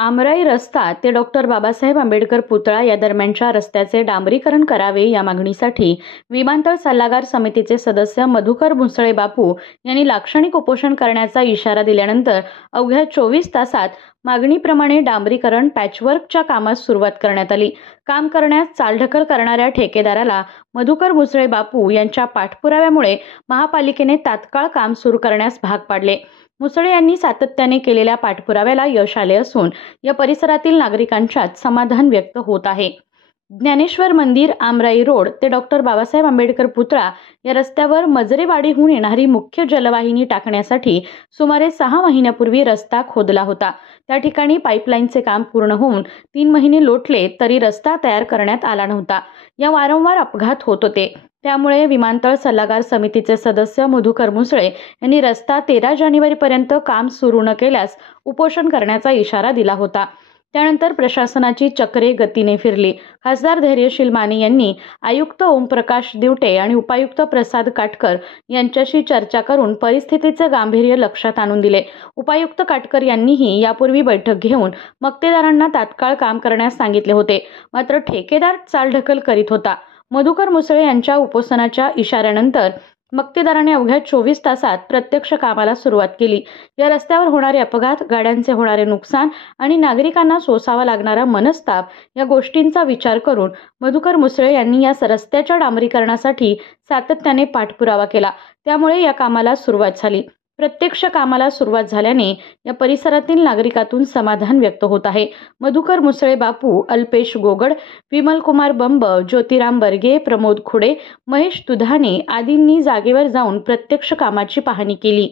आमराई रस्ता ते डॉक्टर बाबासाहेब आंबेडकर पुतळा या दरम्यानच्या रस्त्याचे डांबरीकरण करावे या मागणीसाठी विमानतळ सल्लागार समितीचे सदस्य मधुकर भुसळे बापू यांनी लाक्षणिक उपोषण करण्याचा इशारा दिल्यानंतर अवघ्या 24 तासात मागणीप्रमाणे डांबरीकरण पॅचवर्कच्या कामास सुरुवात करण्यात आली। काम करण्यास चालढकल करणाऱ्या ठेकेदाराला मधुकर भुसळे बापू यांच्या पाठपुराव्यामुळे महापालिकेने तात्काळ काम सुरू करण्यास भाग पाडले। मुसळे यांनी सातत्याने केलेल्या पाठपुराव्याला यश आले असून या परिसरातील नागरिकांच्यात समाधान व्यक्त होत आहे। ज्ञानेश्वर मंदिर आमराई रोड ते डॉक्टर बाबासाहेब आंबेडकर पुतळा या रस्त्यावर मजरेवाडीहून येणारी मुख्य जलवाहिनी टाकण्यासाठी सुमारे 6 महिन्यापूर्वी रस्ता खोदला होता। त्या ठिकाणी पाईपलाईनचे काम पूर्ण होऊन 3 महिने लोटले तरी रस्ता तयार करण्यात आला नव्हता। या वारंवार अपघात होत होते। त्यामुळे विमानतळ सल्लागार समितीचे सदस्य मधुकर भुसळे यांनी रस्ता 13 जानेवारीपर्यंत काम सुरू न केल्यास उपोषण करण्याचा इशारा दिला होता। त्यानंतर प्रशासनाची चक्रे गतीने फिरली। खासदार धैर्यशील माने यांनी आयुक्त ओमप्रकाश दिवटे आणि उपायुक्त प्रसाद काटकर यांच्याशी चर्चा करून परिस्थितीचे गांभीर्य लक्षात आणून दिले। उपायुक्त काटकर यांनीही यापूर्वी बैठक घेऊन मक्तेदारांना तात्काळ काम करण्यास सांगितले होते, मात्र ठेकेदार चालढकल करीत होता। मधुकर भुसळे यांच्या उपोषणाच्या इशाऱ्यानंतर मक्तेदाराने अवघ्या 24 तासात प्रत्यक्ष कामाला सुरुवात केली। या रस्त्यावर होणारे अपघात, गाड्यांचे होणारे नुकसान आणि नागरिकांना सोसावा लागणारा मनस्ताप या गोष्टींचा विचार करून मधुकर भुसळे यांनी या रस्त्याच्या डांबरीकरणासाठी सातत्याने पाठपुरावा केला। त्यामुळे या कामाला सुरुवात झाली। प्रत्यक्ष कामाला सुरुवात झाल्याने या परिसरातील नागरिकातून समाधान व्यक्त होत आहे। मधुकर भुसळे बापू, अल्पेश गोगड, विमलकुमार बंब, ज्योतिराम बर्गे, प्रमोद खुडे, महेश दुधाने आदींनी जागेवर जाऊन प्रत्यक्ष कामाची पाहणी केली।